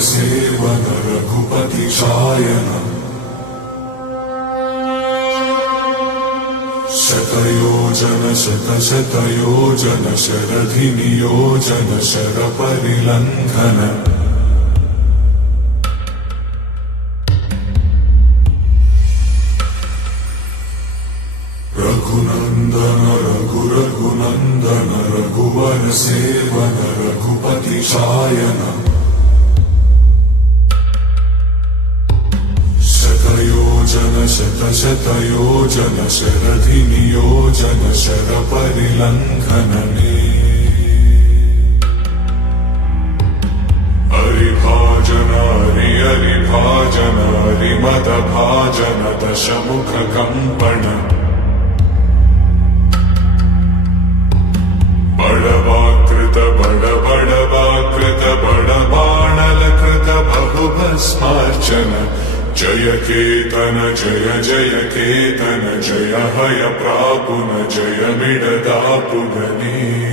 सेवन रघुपति शायन शतयोजन शतशतयोजन शरधि नियोजन शरपरिलंघन रघुनंदन रघुनंदन रघुवर सेवन रघुपति शायन शतयोजन शतशतयोजन शरधि नियोजन शरपरिलंघन हरिभाजन हरिभाजन हरिमद भाजन दशमुख कंपन बड़वाकृत बड़वाकृत बड़बाणलकृत बहुभस्मार्चन जय केतन जय जय केतन जय हय प्रापुन जय मिडदापुगने।